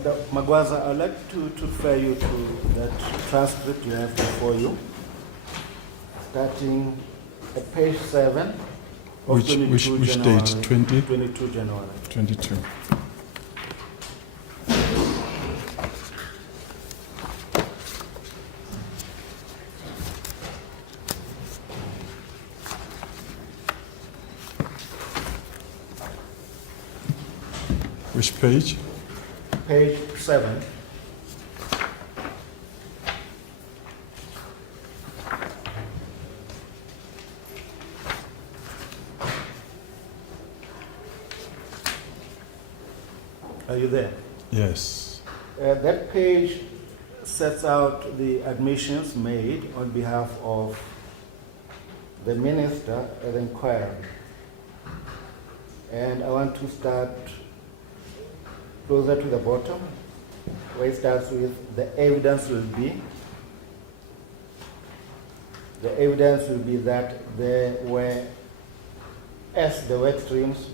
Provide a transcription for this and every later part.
Mr. Magwaza, I'd like to refer you to that transcript you have before you, starting at page 7. Which date? 20? 22 January. 22. Which page? Page 7. Are you there? Yes. That page sets out the admissions made on behalf of the minister at the inquiry. And I want to start closer to the bottom, where it starts with the evidence will be. The evidence will be that there were, as the work streams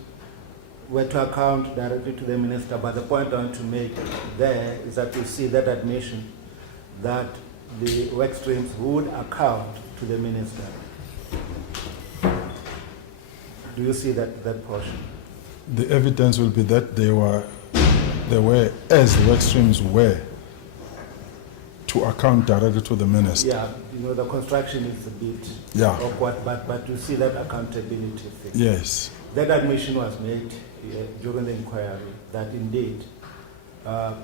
were to account directly to the minister, but the point I want to make there is that you see that admission that the work streams would account to the minister. Do you see that portion? The evidence will be that they were, as the work streams were, to account directly to the minister. Yeah, the construction is a bit awkward, but you see that accountability thing. Yes. That admission was made during the inquiry that indeed the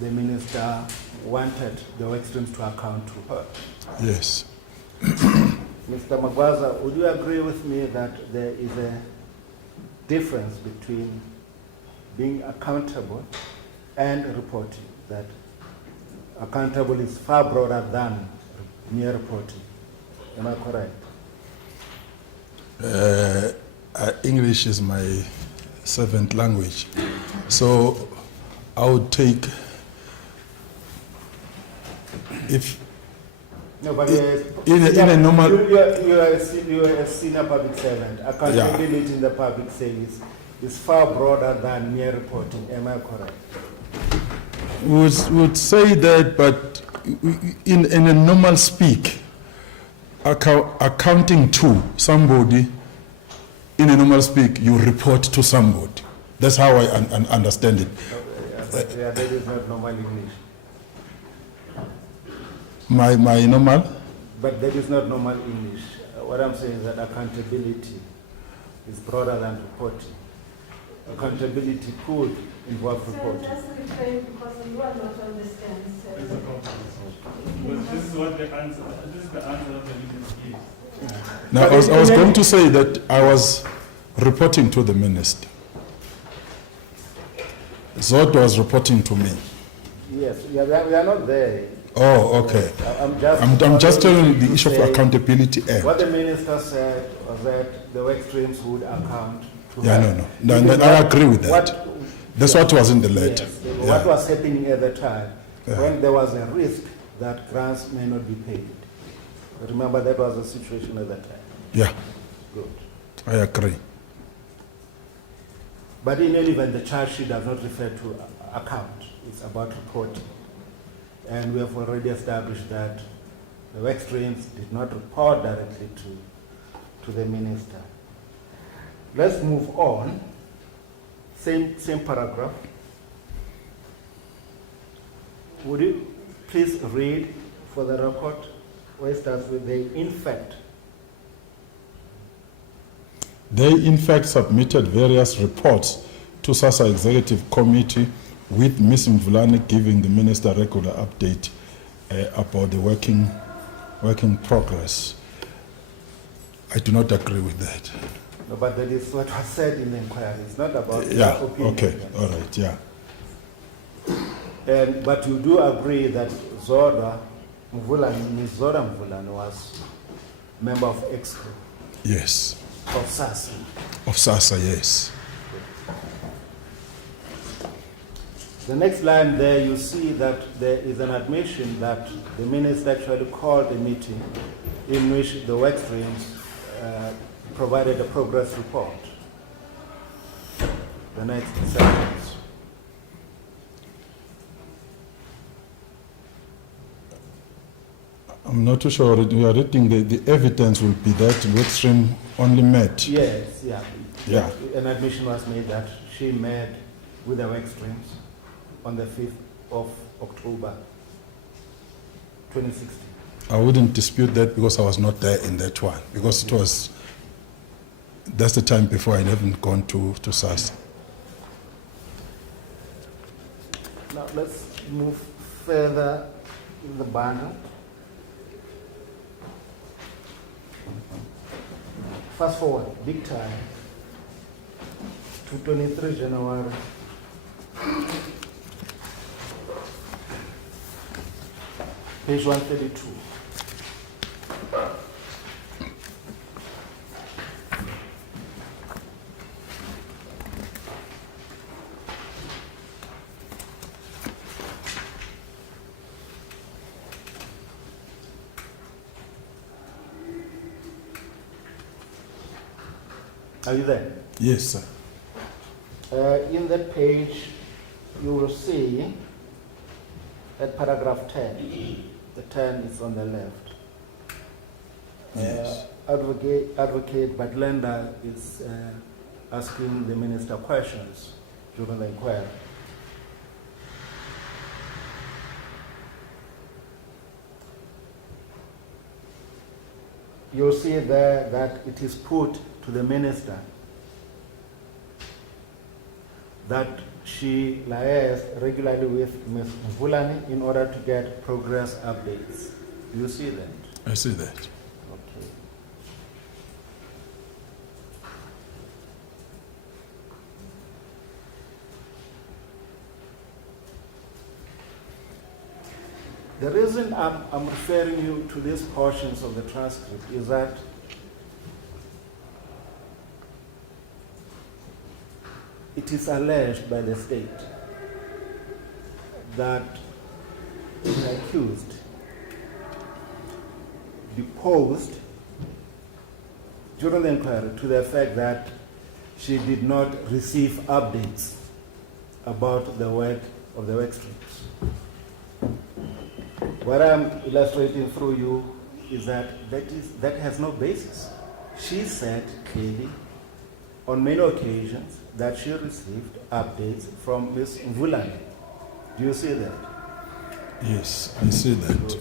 minister wanted the work streams to account to her. Yes. Mr. Magwaza, would you agree with me that there is a difference between being accountable and reporting, that accountable is far broader than mere reporting? Am I correct? English is my seventh language, so I would take, if no, but in a normal, you are a senior public servant. Accountability in the public service is far broader than mere reporting. Am I correct? Would say that, but in a normal speak, accounting to somebody, in a normal speak, you report to somebody. That's how I understand it. Yeah, that is not normal English. My normal? But that is not normal English. What I'm saying is that accountability is broader than reporting. Accountability could involve reporting. Just refrain because you will not understand. This is what the answer. This is the answer that the witness gives. Now, I was going to say that I was reporting to the minister. Zod was reporting to me. Yes, we are not there. Oh, okay. I'm just telling you the issue of accountability. What the minister said was that the work streams would account to yeah, her. No, I agree with that. That's what was in the letter. Yes, what was happening at the time, when there was a risk that grants may not be paid. Remember, that was the situation at that time. Yeah. Good. I agree. But in any event, the charge sheet does not refer to account. It's about reporting. And we have already established that the work streams did not report directly to the minister. Let's move on. Same paragraph. Would you please read for the record where it starts with they in fact? They in fact submitted various reports to SASSA Executive Committee with Ms. Mvulane giving the minister regular update about the working progress. I do not agree with that. No, but that is what was said in the inquiry. It's not about yeah, opinion. okay, all right, yeah. But you do agree that Ms. Zoda Mvulane was member of EXCO? Yes. Of SASSA? Of SASSA, yes. The next line there, you see that there is an admission that the minister actually called a meeting in which the work streams provided a progress report. The next sentence. I'm not too sure. We are reading the evidence will be that workstream only met. Yes, yeah. Yeah. An admission was made that she met with the work streams on the 5th of October 2016. I wouldn't dispute that because I was not there in that one. Because it was, that's the time before I haven't gone to SASSA. Now let's move further in the banner. Fast forward, big time, to 23 January. Page 132. Are you there? Yes, sir. In that page, you will see at paragraph 10, the 10 is on the left. Yes. Advocate Batlenda is asking the minister questions during the inquiry. You'll see there that it is put to the minister that she liaised regularly with Ms. Mvulani in order to get progress updates. Do you see that? I see that. Okay. The reason I'm referring you to these portions of the transcript is that it is alleged by the state that the accused deposed during the inquiry to the effect that she did not receive updates about the work of the work streams. What I'm illustrating through you is that that has no basis. She said clearly on many occasions that she received updates from Ms. Mvulani. Do you see that? Yes, I see that.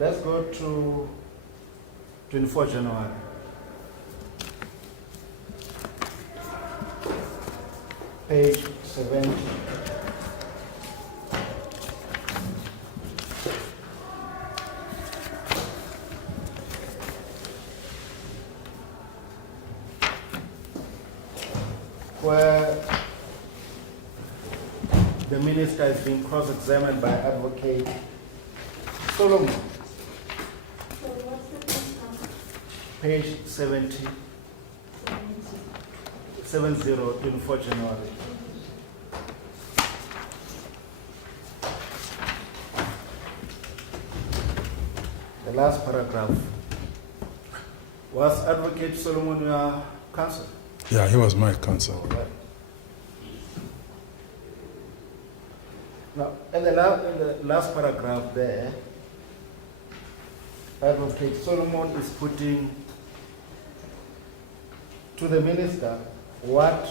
Let's go to 24 January. Page 70. Where the minister is being cross-examined by Advocate Solomon. So what's the first number? Page 70, 24 January. The last paragraph. Was Advocate Solomon your counsel? Yeah, he was my counsel. Now, in the last paragraph there, Advocate Solomon is putting to the minister what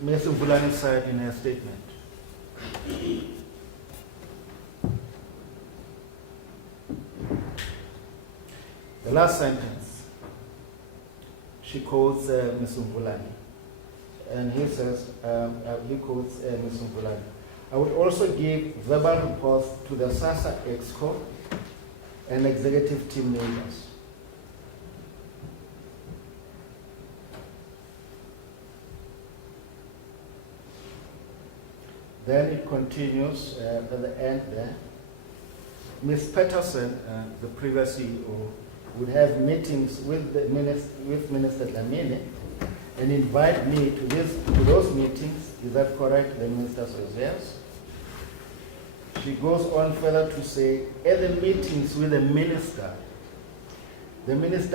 Ms. Mvulani said in her statement. The last sentence, she quotes Ms. Mvulani, and he says, he quotes Ms. Mvulani. I would also give verbal reports to the SASSA EXCO and executive team members. Then it continues at the end there. Ms. Patterson, the previous CEO, would have meetings with Minister Dlamini and invite me to those meetings. Is that correct? The minister says yes. She goes on further to say, at the meetings with the minister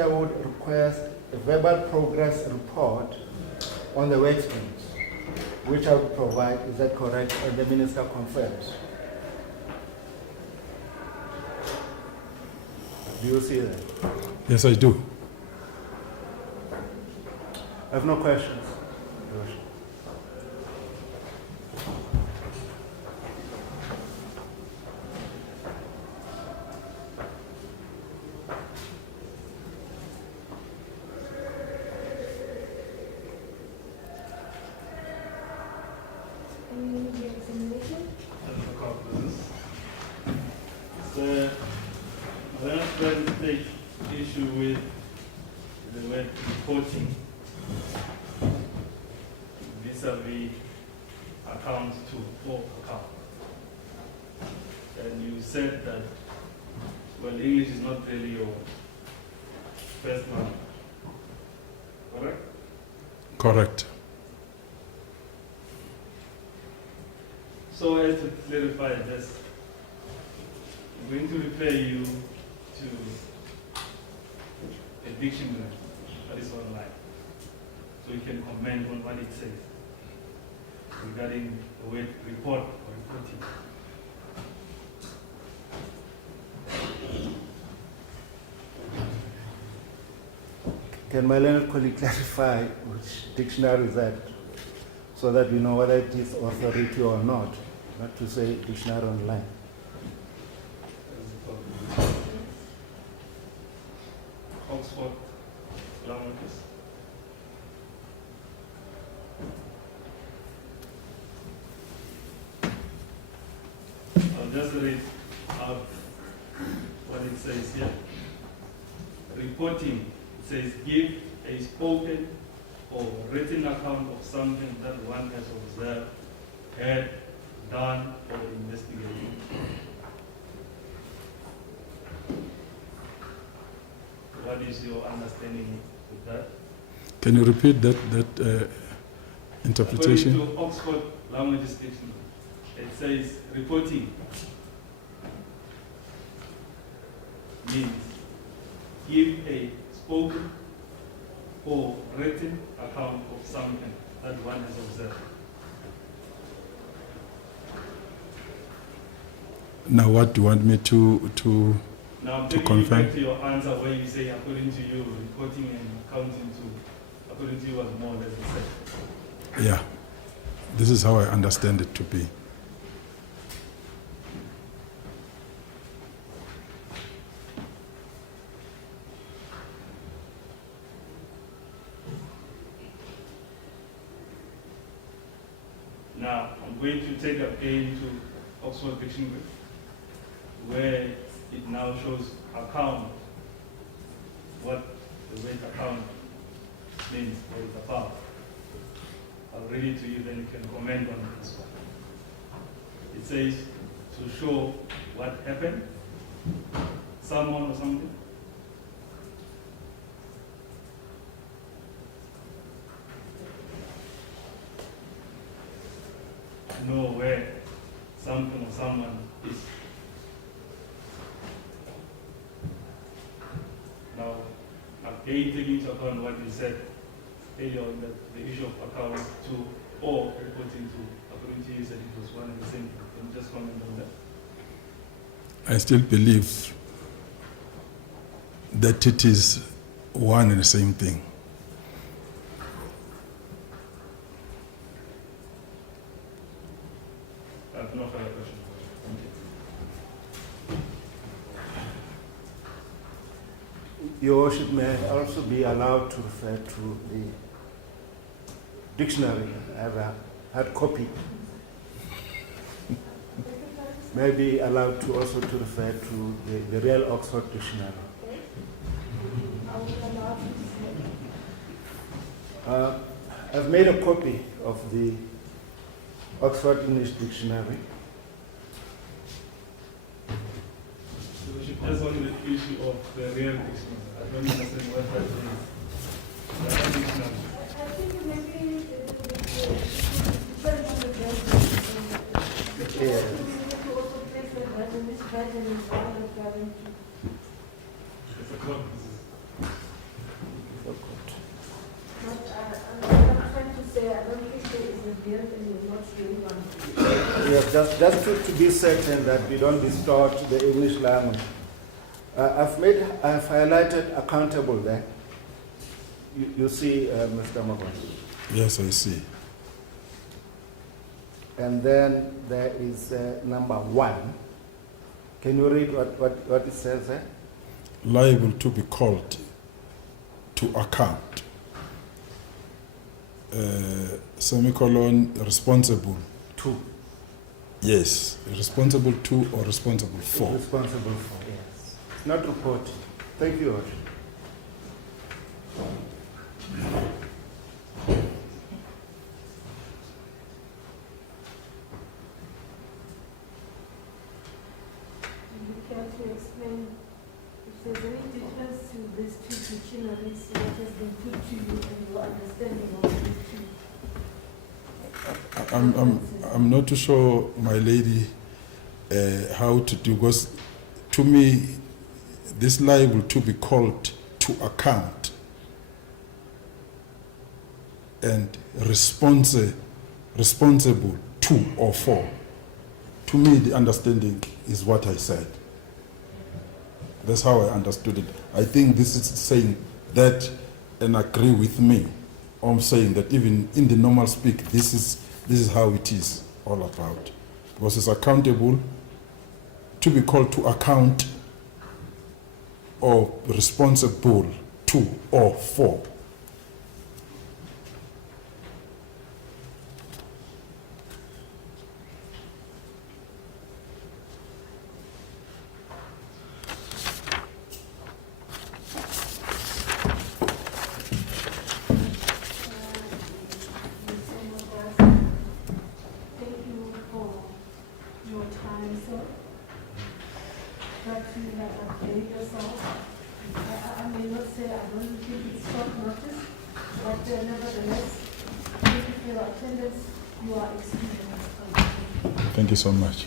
would request a verbal progress report on the work streams, which I will provide. Is that correct? And the minister confirms. Do you see that? Yes, I do. I have no questions. Your Worship. Any immediate examination? The last take issue with the word reporting vis-a-vis account to all account. And you said that, well, English is not really your first language. Correct? Correct. So as to clarify this, I'm going to refer you to a dictionary that is online, so you can comment on what it says regarding the word report or reporting. Can my learned colleague clarify which dictionary is that, so that we know whether it is authority or not to say dictionary online? Oxford languages. I'll just read out what it says here. Reporting, it says give a spoken or written account of something that one has observed, heard, done, or investigated. What is your understanding with that? Can you repeat that interpretation? According to Oxford Languages Dictionary, it says reporting means give a spoken or written account of something that one has observed. Now, what do you want me to Now I'm To taking you confirm. back to your answer where you say according to you, reporting and accounting to, according to you was more or less the same. Yeah, this is how I understand it to be. Now, I'm going to take again to Oxford Dictionary, where it now shows account, what the word account means or is about. I'll read it to you, then you can comment on this one. It says to show what happened, someone or something. Know where something or someone is. Now, again, taking into account what you said earlier on, that the issue of accounts to or reporting to, according to you, said it was one and the same thing. Can you just comment on that? I still believe that it is one and the same thing. I have no further questions. Thank you. Your Worship, may I also be allowed to refer to the dictionary? I have a hard copy. May I be allowed to also to refer to the real Oxford Dictionary? Okay. I will allow you to say. I've made a copy of the Oxford English Dictionary. So we should just on the issue of the real dictionary. I don't understand what that is. The real dictionary. I think maybe depends on the version. Yeah. To also place the version, which version is one referring to. It's a clock. But I'm trying to severe and you're not showing one. Yes, just to be certain that we don't distort the English language. I've highlighted accountable there. You see, Mr. Magwan. Yes, I see. And then there is number 1. Can you read what it says there? Liable to be called to account. Semicolon, responsible. 2. Yes, responsible to or responsible for. Responsible for, yes. It's not reported. Thank you, Your Worship. Do you care to explain if there's any difference to these two dictionaries, what has been put to you and your understanding of these two? I'm not too sure, my lady, how to do, because to me, this liable to be called to account and responsible to or for. To me, the understanding is what I said. That's how I understood it. I think this is saying that and agree with me on saying that even in the normal speak, this is how it is all about. Because it's accountable, to be called to account, or responsible to or for. Thank you for your time, sir. That you have updated yourself. I may not say I don't think it's short notice, but nevertheless, thank you for your attendance. You are excused. Thank you so much.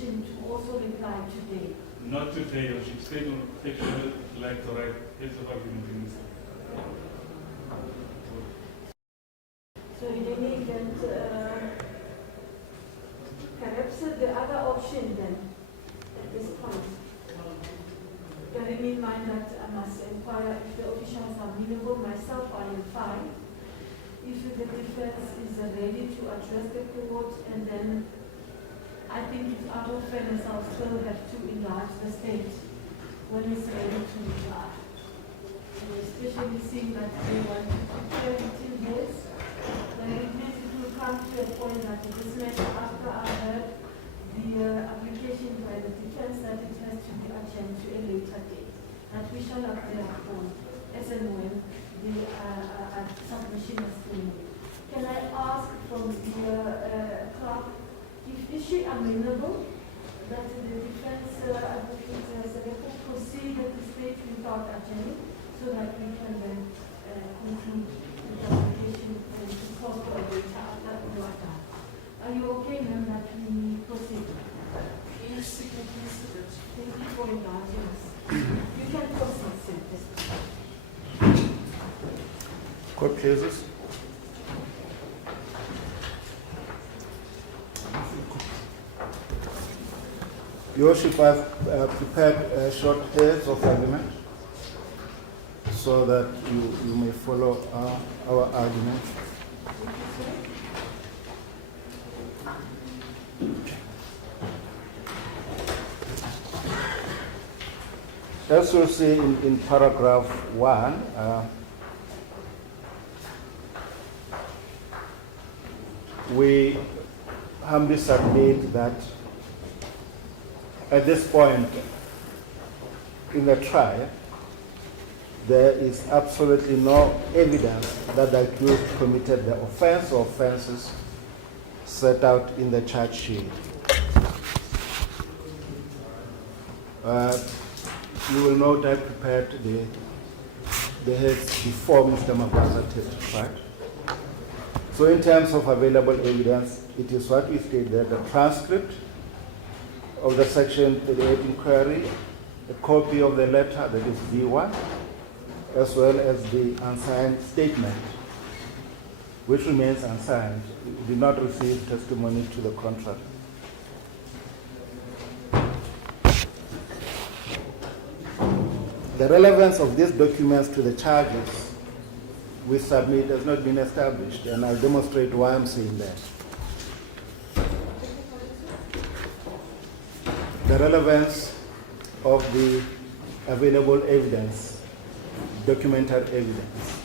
permission to also reply today? Not today, Your Worship. State will actually like to write heads of argument in this. So in any event, perhaps the other option then, at this point, bearing in mind that I must inquire if the officials are amenable, myself I am fine. If the defense is ready to address the court, and then I think it's out of fairness, I'll still have to enlarge the state when it's ready to reply. Especially seeing that they want to prepare written heads, then it means it will come to a point that this matter, after I heard the application by the defense, that it has to be adjourned to a later date. That we shall appear upon as and when the submission is being made. Can I ask from the clerk, is she amenable that the defense advocate Serepo proceed at the stage without adjourning, so that we can then conclude the application and to call for a later after you are done? Are you okay, ma'am, that we proceed? Yes, you can proceed. Thank you for indulging us. You can proceed, sir. Court pleases. Your Worship, I've prepared short heads of argument so that you may follow our argument. As you'll see in paragraph 1, we humbly submit that at this point in the trial, there is absolutely no evidence that the accused committed the offense or offenses set out in the charge sheet. You will note I prepared the heads before Mr. Magwaza testified. So in terms of available evidence, it is what we state there, the transcript of the Section 38 inquiry, a copy of the letter, that is B1, as well as the unsigned statement, which remains unsigned. We did not receive testimony to the contrary. The relevance of these documents to the charges we submit has not been established, and I'll demonstrate why I'm saying that. The relevance of the available evidence, documented evidence,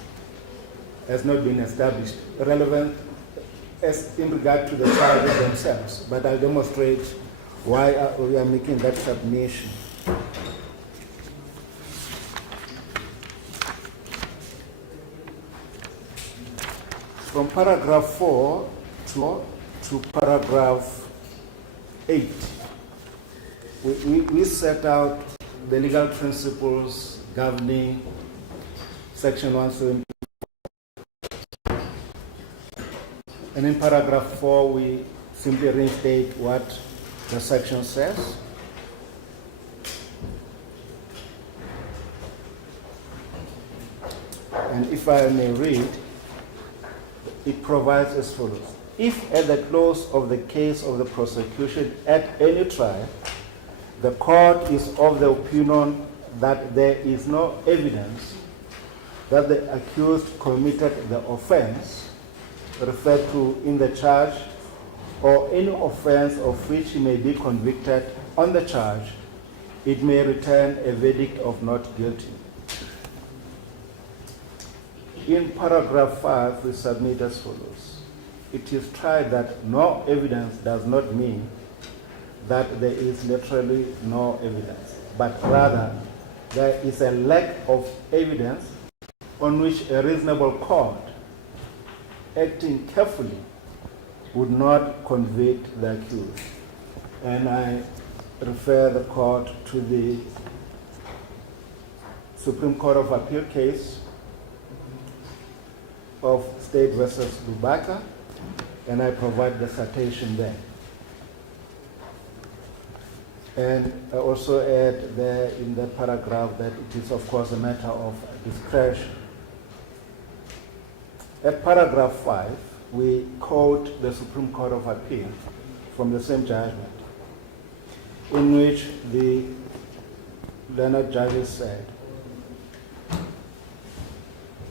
has not been established. Relevant as in regard to the charges themselves, but I'll demonstrate why we are making that submission. From paragraph 4 to paragraph 8, we set out the legal principles governing Section 170. And in paragraph 4, we simply restate what the section says. And if I may read, it provides as follows. If at the close of the case of the prosecution at any trial, the court is of the opinion that there is no evidence that the accused committed the offense referred to in the charge or any offense of which he may be convicted on the charge, it may return a verdict of not guilty. In paragraph 5, we submit as follows. It is tried that no evidence does not mean that there is literally no evidence, but rather there is a lack of evidence on which a reasonable court, acting carefully, would not convict the accused. And I refer the court to the Supreme Court of Appeal case of State versus Lubaka, and I provide the citation there. And I also add there in the paragraph that it is of course a matter of discretion. At paragraph 5, we quote the Supreme Court of Appeal from the same judgment, in which the learned judges said,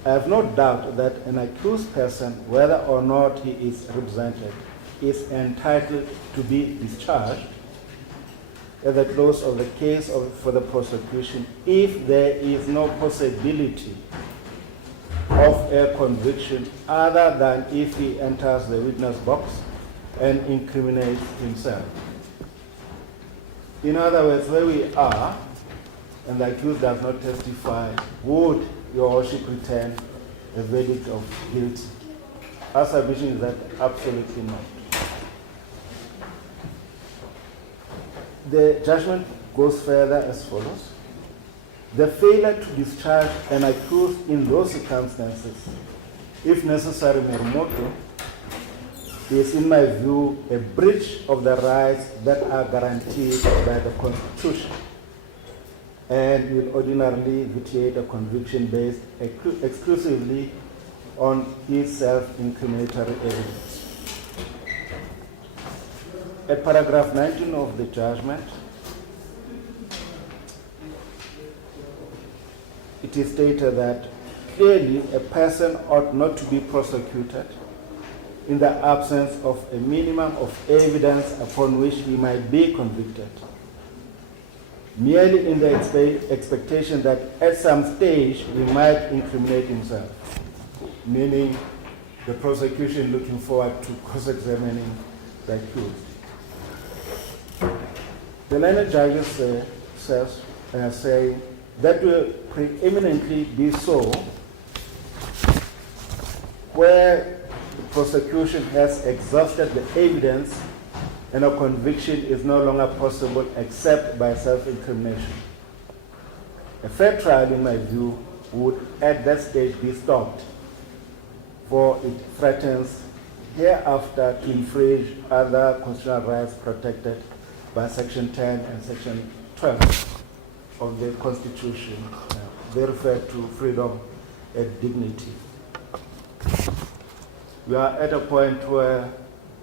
I have no doubt that an accused person, whether or not he is represented, is entitled to be discharged at the close of the case for the prosecution if there is no possibility of a conviction other than if he enters the witness box and incriminates himself. In other words, where we are, and the accused does not testify, would Your Worship return a verdict of guilty? Our submission is that absolutely not. The judgment goes further as follows. The failure to discharge an accused in those circumstances, if necessary merumoto, is in my view a breach of the rights that are guaranteed by the Constitution and will ordinarily vitiate a conviction based exclusively on his self-incriminatory evidence. At paragraph 19 of the judgment, it is stated that clearly a person ought not to be prosecuted in the absence of a minimum of evidence upon which he might be convicted, merely in the expectation that at some stage he might incriminate himself, meaning the prosecution looking forward to cross-examining the accused. The learned judges say that will preeminently be so where the prosecution has exhausted the evidence and a conviction is no longer possible except by self-incrimination. A fair trial, in my view, would at that stage be stopped, for it threatens hereafter to infringe other constitutional rights protected by Section 10 and Section 12 of the Constitution. They refer to freedom and dignity. We are at a point where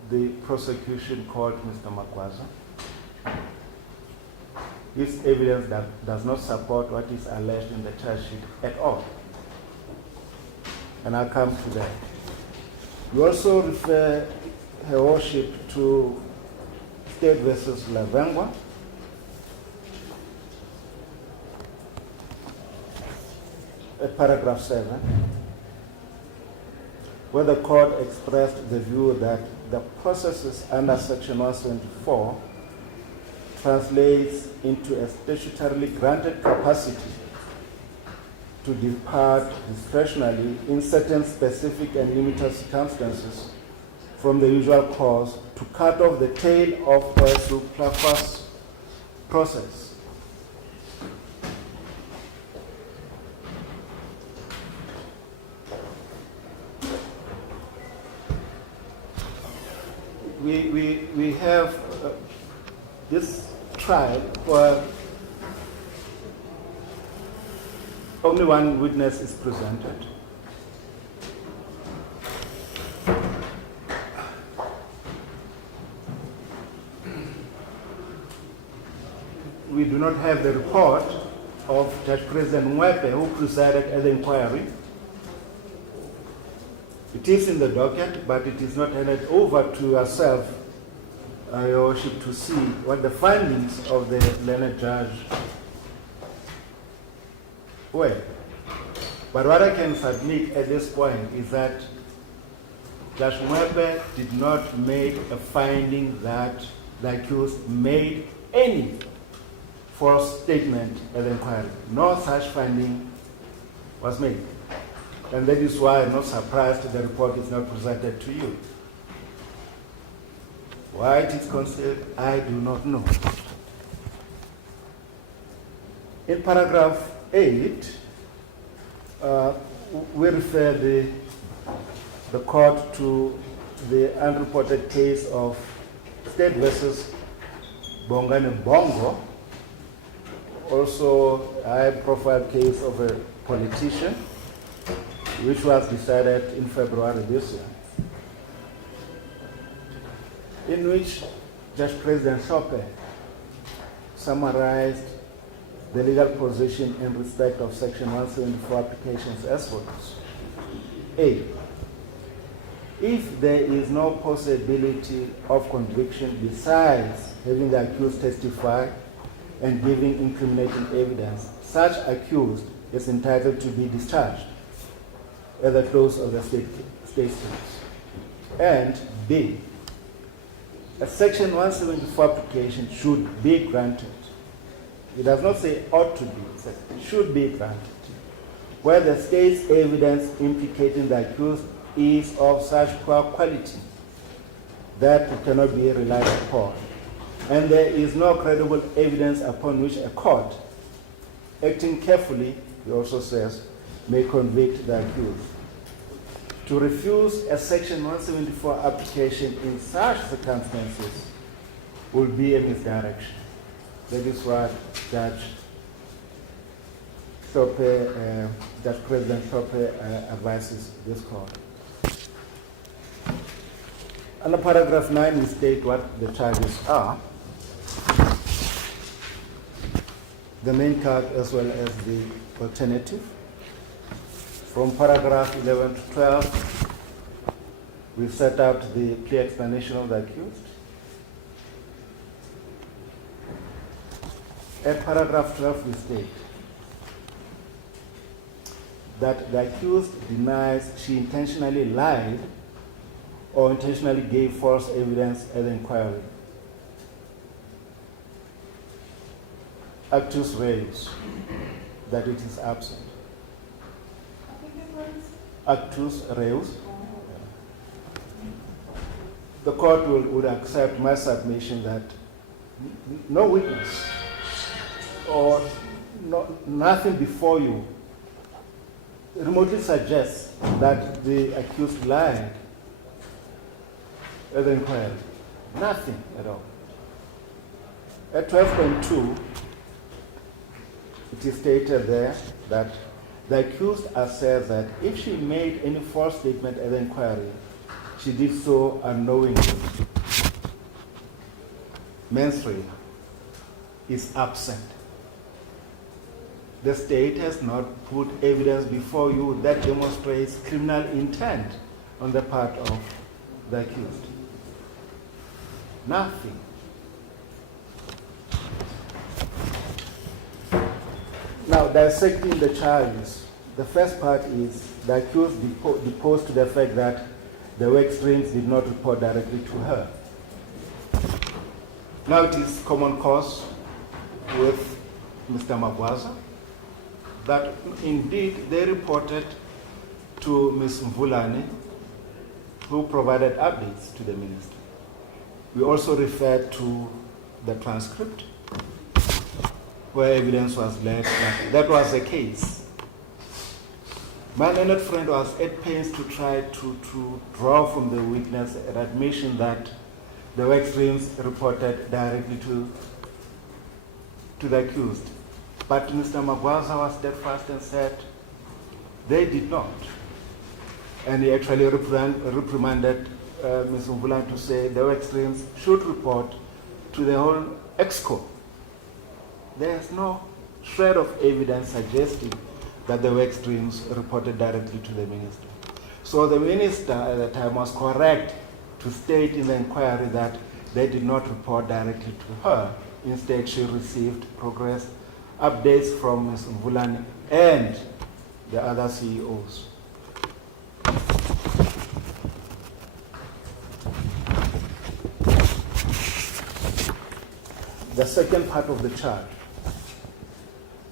the prosecution called Mr. Makwaza. This evidence does not support what is alleged in the charge sheet at all. And I'll come to that. We also refer Her Worship to State versus Lavengwa, paragraph 7, where the court expressed the view that the processes under Section 174 translates into a statutorily granted capacity to depart discretionally in certain specific and limited circumstances from the usual course to cut off the tail of a superfluous process. We have this trial where only one witness is presented. We do not have the report of Judge President Mwepe, who presided at the inquiry. It is in the docket, but it is not handed over to yourself, Your Worship, to see what the findings of the learned judge were. But what I can submit at this point is that Judge Mwepe did not make a finding that the accused made any false statement at the inquiry. No such finding was made. And that is why I'm not surprised the report is not presented to you. Why it is concealed, I do not know. In paragraph 8, we refer the court to the unreported case of State versus Bongani Bongo, also a high-profile case of a politician, which was decided in February this year, in which Judge President Shope summarized the legal position in respect of Section 174 applications as follows. A, if there is no possibility of conviction besides having the accused testify and giving incriminating evidence, such accused is entitled to be discharged at the close of the state case. And B, a Section 174 application should be granted. It does not say ought to be, it says should be granted, where the state's evidence implicating the accused is of such poor quality that it cannot be relied upon, and there is no credible evidence upon which a court, acting carefully, he also says, may convict the accused. To refuse a Section 174 application in such circumstances will be a misdirection. That is what Judge President Shope advises this court. Under paragraph 9, we state what the charges are, the main charge as well as the alternative. From paragraph 11 to 12, we set out the plea explanation of the accused. At paragraph 12, we state that the accused denies she intentionally lied or intentionally gave false evidence at the inquiry. Actus reus, that it is absent. Actus reus. The court would accept my submission that no witness or nothing before you remotely suggests that the accused lied at the inquiry. Nothing at all. At 12.2, it is stated there that the accused asserts that if she made any false statement at the inquiry, she did so unknowingly. Mens rea is absent. The state has not put evidence before you that demonstrates criminal intent on the part of the accused. Nothing. Now, dissecting the charges, the first part is the accused deposed to the fact that the work streams did not report directly to her. Now, it is common cause with Mr. Magwaza that indeed they reported to Ms. Mvulane, who provided updates to the minister. We also referred to the transcript where evidence was laid that was the case. My learned friend was at pains to try to draw from the witness an admission that the work streams reported directly to the accused. But Mr. Magwaza was steadfast and said they did not. And he actually reprimanded Ms. Mvulane to say the work streams should report to the whole EXCO. There is no shred of evidence suggesting that the work streams reported directly to the minister. So the minister at the time was correct to state in the inquiry that they did not report directly to her. Instead, she received progress updates from Ms. Mvulane and the other CEOs. The second part of the charge.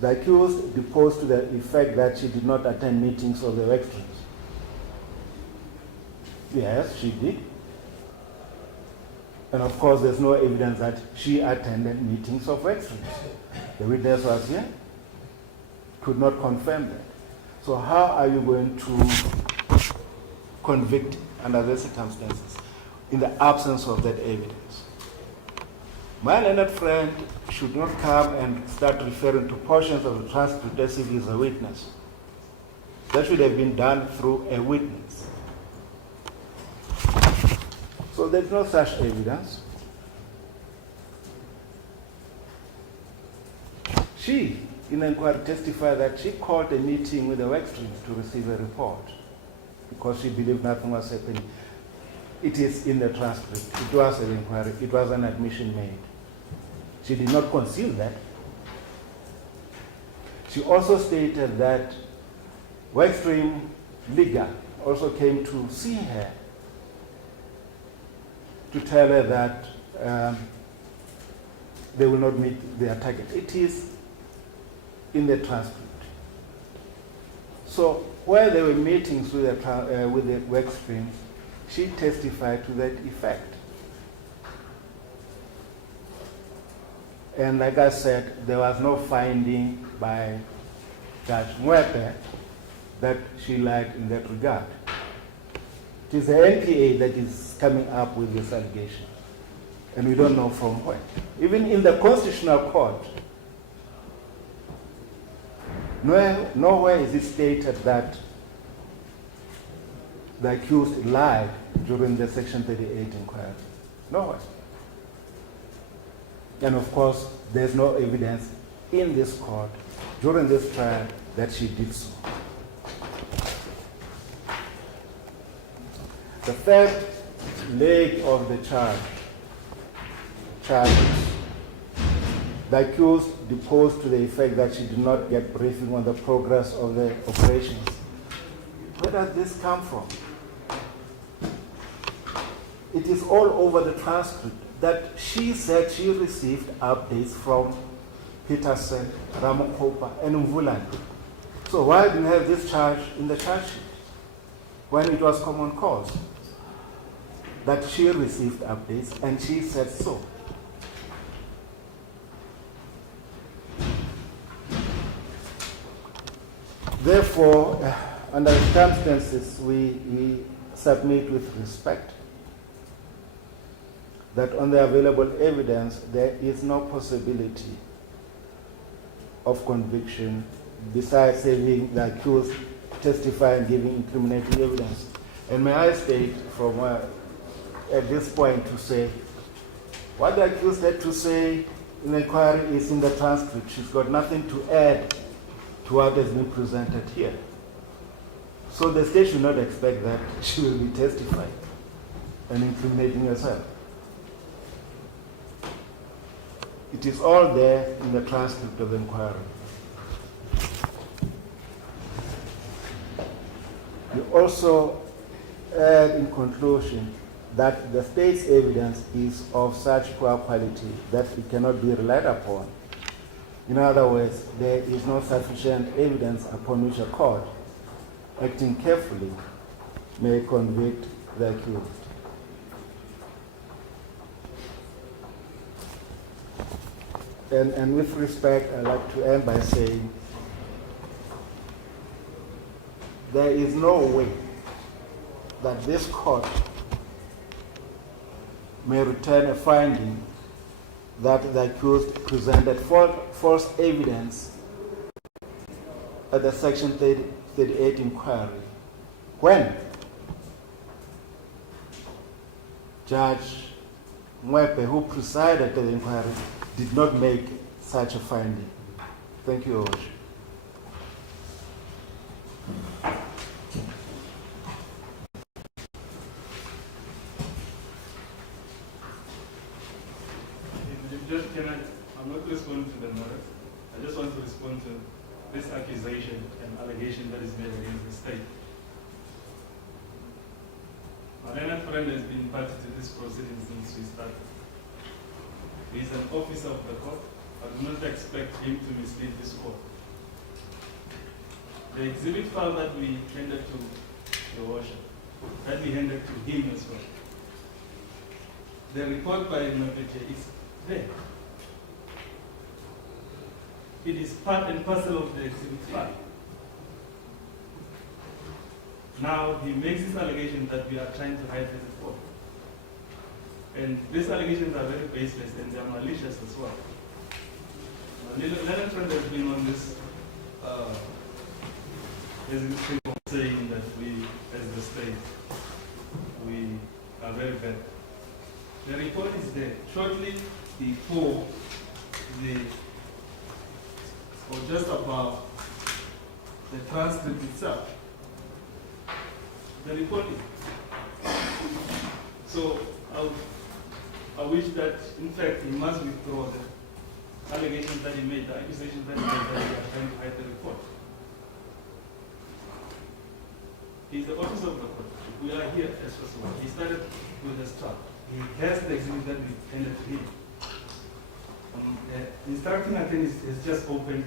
The accused deposed to the effect that she did not attend meetings of the work streams. Yes, she did. And of course, there's no evidence that she attended meetings of work streams. The witness was here, could not confirm that. So how are you going to convict under these circumstances in the absence of that evidence? My learned friend should not come and start referring to portions of the transcript as if he's a witness. That should have been done through a witness. So there's no such evidence. She, in the inquiry, testified that she called a meeting with the work streams to receive a report because she believed nothing was happening. It is in the transcript. It was an inquiry. It was an admission made. She did not conceal that. She also stated that Workstream Liga also came to see her to tell her that they will not meet their target. It is in the transcript. So while there were meetings with the Workstream, she testified to that effect. And like I said, there was no finding by Judge Mwepe that she lied in that regard. It is the NPA that is coming up with this allegation, and we don't know from where. Even in the Constitutional Court, nowhere is it stated that the accused lied during the Section 38 inquiry. Nowhere. And of course, there's no evidence in this court during this trial that she did so. The third leg of the charges, the accused deposed to the effect that she did not get briefing on the progress of the operations. Where does this come from? It is all over the transcript that she said she received updates from Peterson, Ramokopa, and Mvulani. So why do you have this charge in the charge sheet when it was common cause that she received updates and she said so? Therefore, under the circumstances, we submit with respect that on the available evidence, there is no possibility of conviction besides having the accused testify and giving incriminating evidence. And may I state from at this point to say, what the accused had to say in the inquiry is in the transcript. She's got nothing to add to what has been presented here. So the state should not expect that she will be testifying and incriminating herself. It is all there in the transcript of the inquiry. We also add in conclusion that the state's evidence is of such poor quality that it cannot be relied upon. In other words, there is no sufficient evidence upon which a court, acting carefully, may convict the accused. And with respect, I'd like to end by saying there is no way that this court may return a finding that the accused presented false evidence at the Section 38 inquiry when Judge Mwepe, who presided at the inquiry, did not make such a finding. Thank you, Your Worship. I'm not responding to the matter. I just want to respond to this accusation and allegation that is made against the state. My learned friend has been party to this proceeding since we started. He is an officer of the court. I do not expect him to mislead this court. The exhibit file that we handed to Your Worship, that we handed to him as well. The report by Mwepe is there. It is part and parcel of the exhibit file. Now he makes this allegation that we are trying to hide the report. And these allegations are very baseless and they are malicious as well. Leonard Trent has been on this saying that we, as the state, we are very bad. The report is there. Shortly before or just above the transcript itself, the report is. So I wish that, in fact, he must withdraw the allegations that he made, the accusations that he made that he are trying to hide the report. He's the officer of the court. We are here as well. He started with the start. He has the exhibit that we handed to him. The instructing attorney is just opened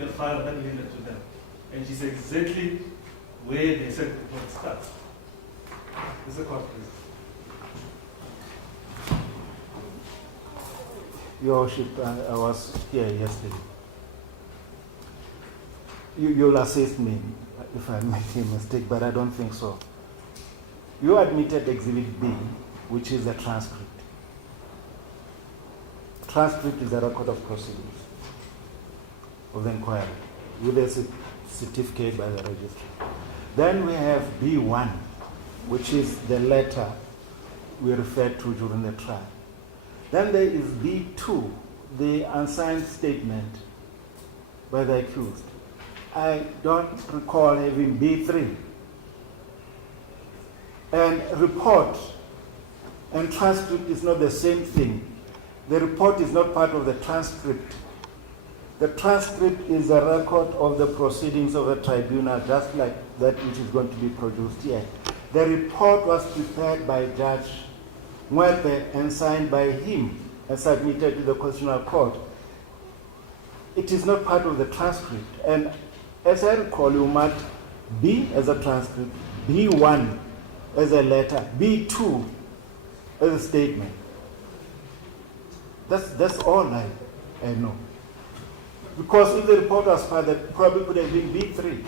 the file that we handed to them. And she said exactly where they said the report starts. This is a court case. Your Worship, I was here yesterday. You'll assist me if I make a mistake, but I don't think so. You admitted Exhibit B, which is the transcript. Transcript is a record of proceedings of the inquiry with a certificate by the registrar. Then we have B1, which is the letter we referred to during the trial. Then there is B2, the unsigned statement by the accused. I don't recall having B3. And report and transcript is not the same thing. The report is not part of the transcript. The transcript is a record of the proceedings of the tribunal, just like that which is going to be produced here. The report was prepared by Judge Mwepe and signed by him and submitted to the Constitutional Court. It is not part of the transcript. And as I recall, you marked B as a transcript, B1 as a letter, B2 as a statement. That's all I know. Because if the report was part, that probably could have been B3.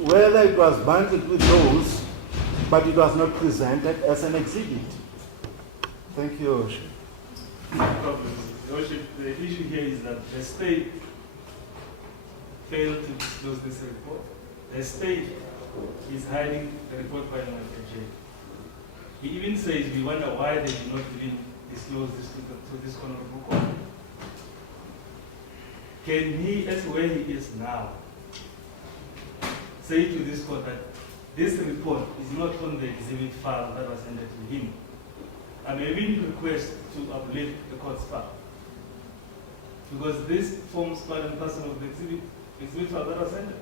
Whether it was bundled with those, but it was not presented as an exhibit. Thank you, Your Worship. No problem. Your Worship, the issue here is that the state failed to disclose this report. The state is hiding the report by the Magistrate. He even says we wonder why they did not even disclose this to this honorable court. Can he, as where he is now, say to this court that this report is not on the exhibit file that was handed to him? I may even request to uplift the court's file, because this forms part and parcel of the exhibit file that was handed.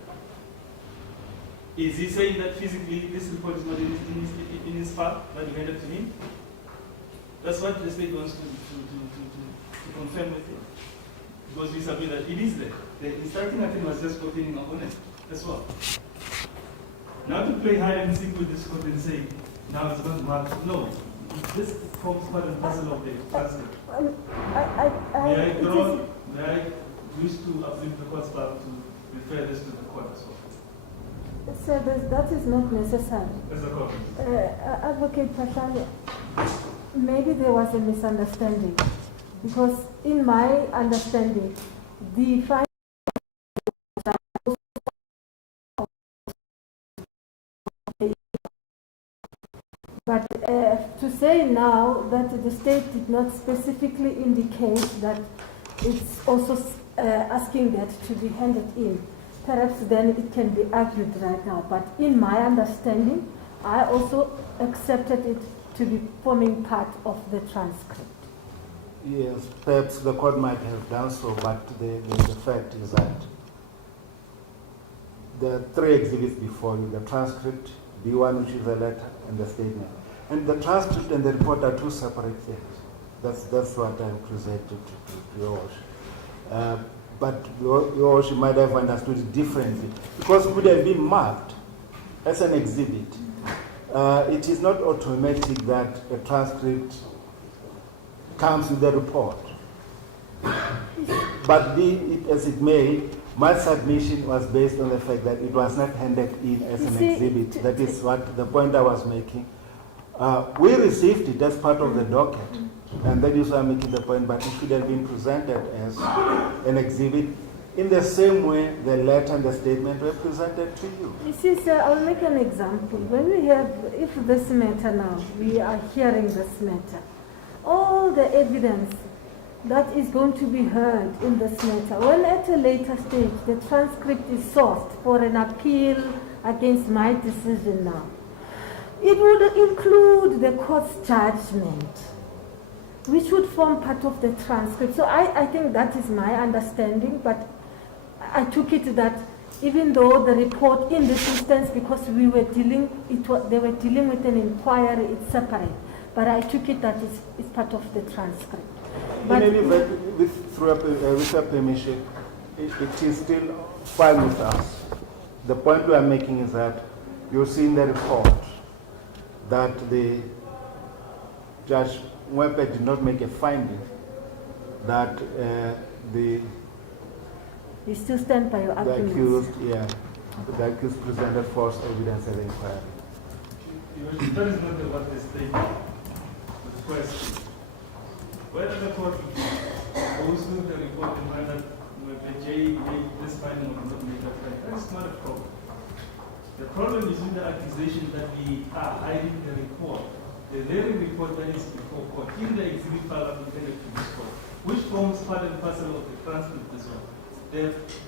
Is he saying that physically this report is not in his file that we handed to him? That's what the state wants to confirm with him. Because we submit that it is there. The instructing attorney was just quoting on it. That's all. Now to play hide and seek with this court and say, now it's not marked. No. This forms part and parcel of the transcript. May I wish to uplift the court's file to refer this to the court as well? Sir, that is not necessary. As a court. Advocate Pashani, maybe there was a misunderstanding, because in my understanding, the final but to say now that the state did not specifically indicate that it's also asking that to be handed in, perhaps then it can be argued right now. But in my understanding, I also accepted it to be forming part of the transcript. Yes, perhaps the court might have done so, but the fact is that there are three exhibits before you: the transcript, B1, which is the letter, and the statement. And the transcript and the report are two separate things. That's what I presented to your Worship. But your Worship might have understood it differently, because it would have been marked as an exhibit. It is not automatic that a transcript comes with the report. But be it as it may, my submission was based on the fact that it was not handed in as an exhibit. That is what the point I was making. We received it as part of the docket, and that is why I'm making the point, but it should have been presented as an exhibit in the same way the letter and the statement were presented to you. You see, sir, I'll make an example. When we have, if this matter now, we are hearing this matter, all the evidence that is going to be heard in this matter, when at a later stage the transcript is sourced for an appeal against my decision now, it would include the court's judgment, which would form part of the transcript. So I think that is my understanding, but I took it that even though the report in this instance, because we were dealing, they were dealing with an inquiry, it's separate. But I took it that it's part of the transcript. But in any event, with your permission, it is still fine with us. The point we are making is that you'll see in the report that the Judge Mwepe did not make a finding that you still stand by your arguments. the accused presented false evidence at the inquiry. That is not what the statement, the question. Whether the court goes through the report and whether the J made this finding or not made that finding, that's not a problem. The problem is in the accusation that we are hiding the report, the very report that is before court, in the exhibit file appended to this court, which forms part and parcel of the transcript as well.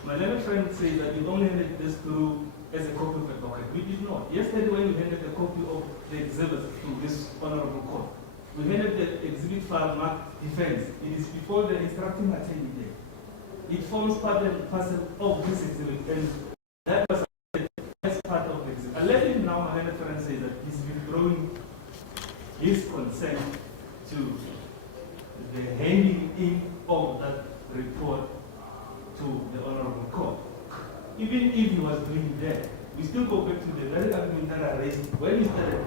My learned friend says that we only handed this through as a copy of the docket. We did not. Yesterday when we handed a copy of the exhibit to this honorable court, we handed the exhibit file marked defense. It is before the instructing attorney there. It forms part and parcel of this exhibit, and that was as part of the exhibit. I let him now, my learned friend says that he's withdrawing his consent to the handing in of that report to the honorable court. Even if he was doing that, we still go back to the very argument that I raised when we started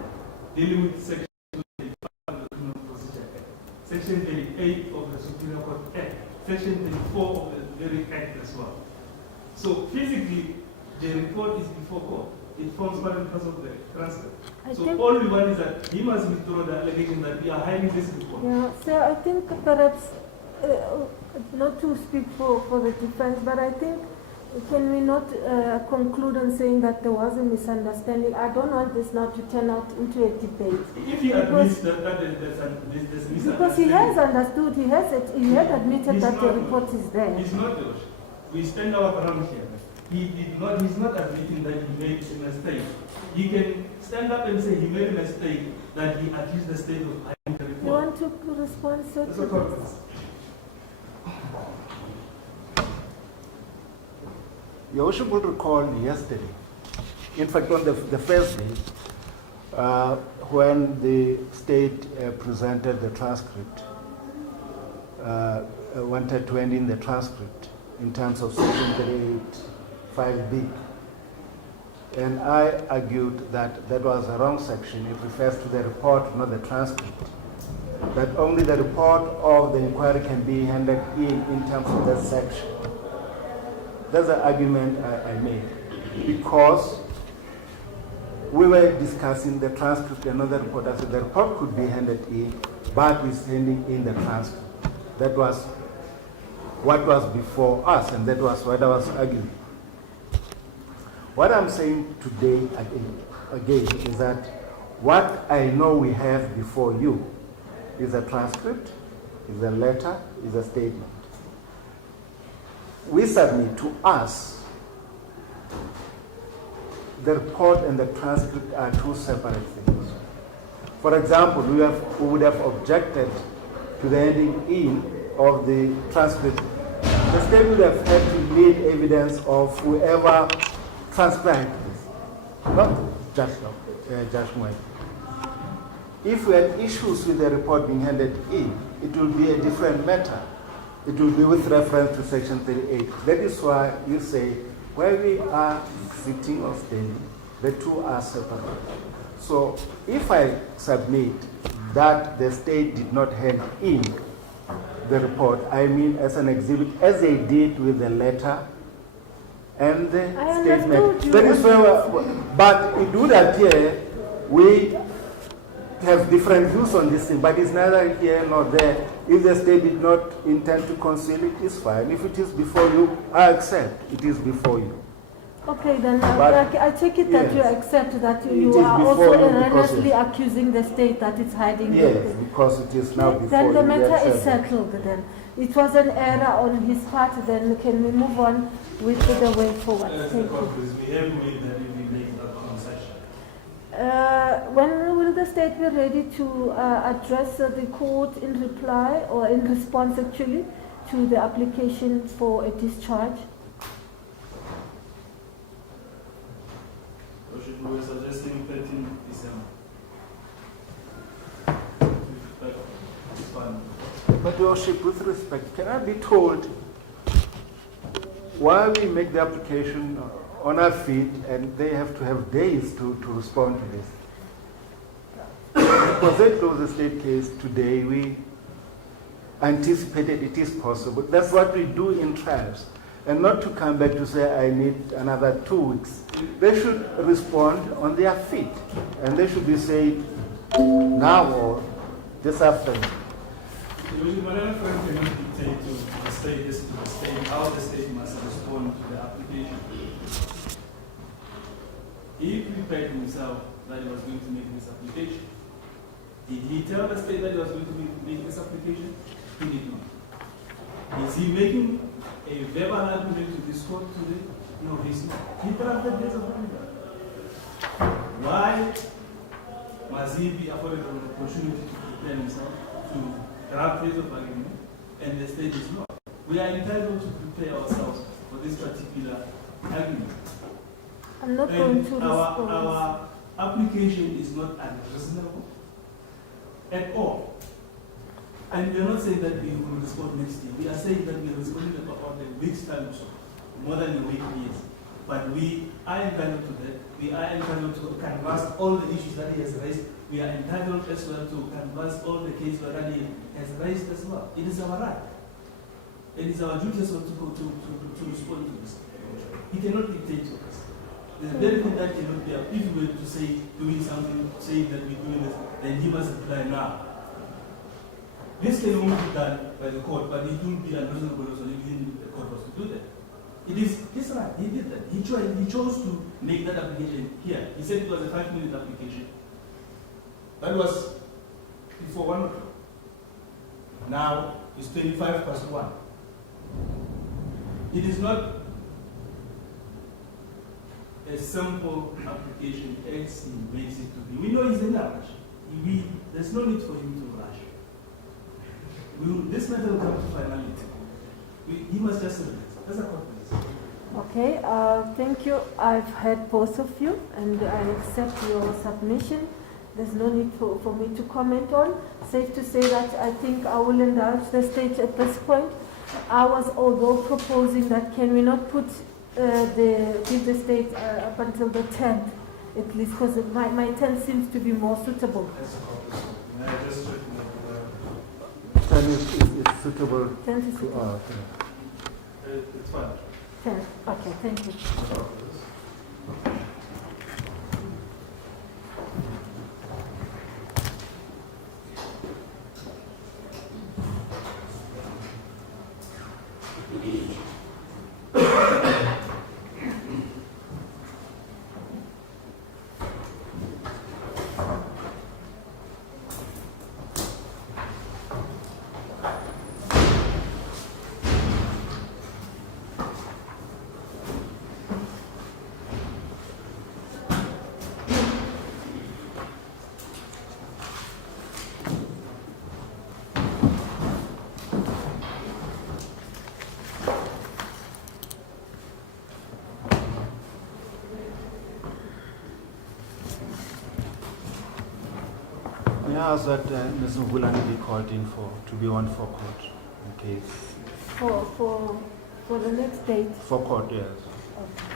dealing with Section 35 of the Criminal Procedure Act, Section 38 of the Superior Court Act, Section 34 of the very Act as well. So physically, the report is before court. It forms part and parcel of the transcript. So all we want is that he must withdraw the allegation that we are hiding this report. Yeah, so I think perhaps, not to speak for the defense, but I think, can we not conclude on saying that there was a misunderstanding? I don't want this now to turn out into a debate. If he admits that there's a misunderstanding. Because he has understood, he had admitted that the report is there. He's not, Josh. We stand our ground here. He's not admitting that he made a mistake. He can stand up and say he made a mistake, that he accused the state of hiding the report. You want to respond, sir? That's correct. You also will recall yesterday, in fact on the first day, when the state presented the transcript, wanted to end in the transcript in terms of Section 38, 5B. And I argued that that was the wrong section. It refers to the report, not the transcript. That only the report of the inquiry can be handed in terms of that section. That's the argument I made. Because we were discussing the transcript and not the report. I said the report could be handed in, but we're sending in the transcript. That was what was before us, and that was what I was arguing. What I'm saying today again is that what I know we have before you is a transcript, is a letter, is a statement. We submit to us, the report and the transcript are two separate things. For example, we would have objected to the handing in of the transcript. The state would have had to need evidence of whoever transcribed this, not Judge Mwepe. If we had issues with the report being handed in, it will be a different matter. It will be with reference to Section 38. That is why you say, where we are sitting or standing, the two are separate. So if I submit that the state did not hand in the report, I mean as an exhibit, as they did with the letter and the statement. That is where but it would appear we have different views on this thing, but it's neither here nor there. If the state did not intend to conceal it, it's fine. If it is before you, I accept it is before you. Okay, then But- I take it that you yes. accept that It you is are before also you because erroneously it's- accusing the state that it's hiding Yes, it. because it is now before Then the you. we matter is accept it. settled then. It was an error on his part, then can we move on with the way forward? Thank you. We have made that if we make that concession. When will the state be ready to address the court in reply or in response actually to the application for a discharge? We were suggesting 13 December. It's fine. But Your Worship, with respect, can I be told why we make the application on our feet and they have to have days to respond to this? Because they close the state case today, we anticipated it is possible. That's what we do in trials. And not to come back to say, I need another 2 weeks. They should respond on their feet. And they should be saying now or this afternoon. Whatever firm cannot dictate to the state, this to the state, how the state must respond to the application. If he paid himself that he was going to make this application, did he tell the state that he was going to make this application? He did not. Is he making a verbal argument to this court today? No, he's not. He drafted this agreement. Why must he be afforded an opportunity to prepare himself to draft his agreement and the state is not? We are entitled to prepare ourselves for this particular argument. I'm not going to respond. Our application is not unreasonable at all. And we are not saying that we will respond next year. We are saying that we are responding about a week's time or so, more than a week, yes. But we are entitled to that. We are entitled to canvass all the issues that he has raised. We are entitled as well to canvass all the cases that he has raised as well. It is our right. It is our duty as well to respond to this. He cannot dictate to us. There's very thing that cannot be up. If we were to say doing something, saying that we're doing this, then he must reply now. This can only be done by the court, but it will be unreasonable also if the court was to do that. It is his right. He did that. He chose to make that application here. He said it was a 5-minute application. That was before 1 o'clock. Now it's 1. It is not a simple application as he makes it to be. We know he's in a rush. There's no need for him to rush. This matter will come to finality. He must just submit. That's a confidence. Okay, thank you. I've heard both of you and I accept your submission. There's no need for me to comment on. Safe to say that I think I will indulge the state at this point. I was although proposing that can we not put give the state up until the 10th at least, because my 10th seems to be more suitable. That's a confidence. May I just check? And it's suitable 10th is to suitable. us. It's fine. 10th. Okay, thank you. May I ask that Ms. Mvulani be called in to be on for court in case For the next date. for court, yes. Okay.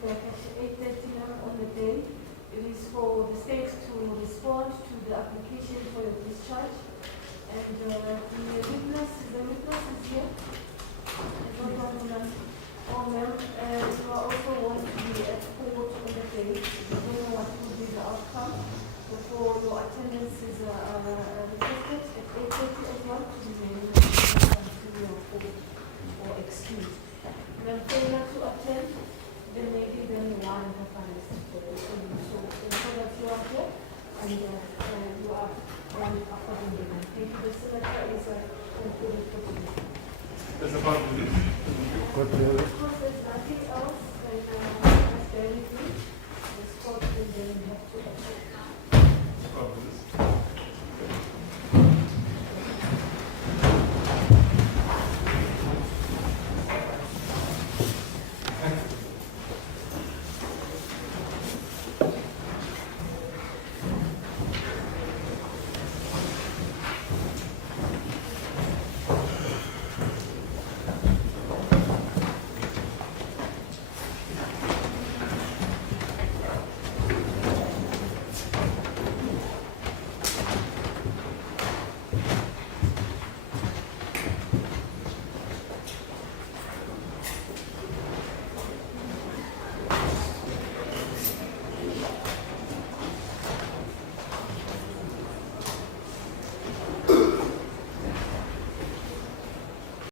back at 8:30 on the day. It is for the state to respond to the application for your discharge. And the witness is here. Oh, ma'am, you are also want to be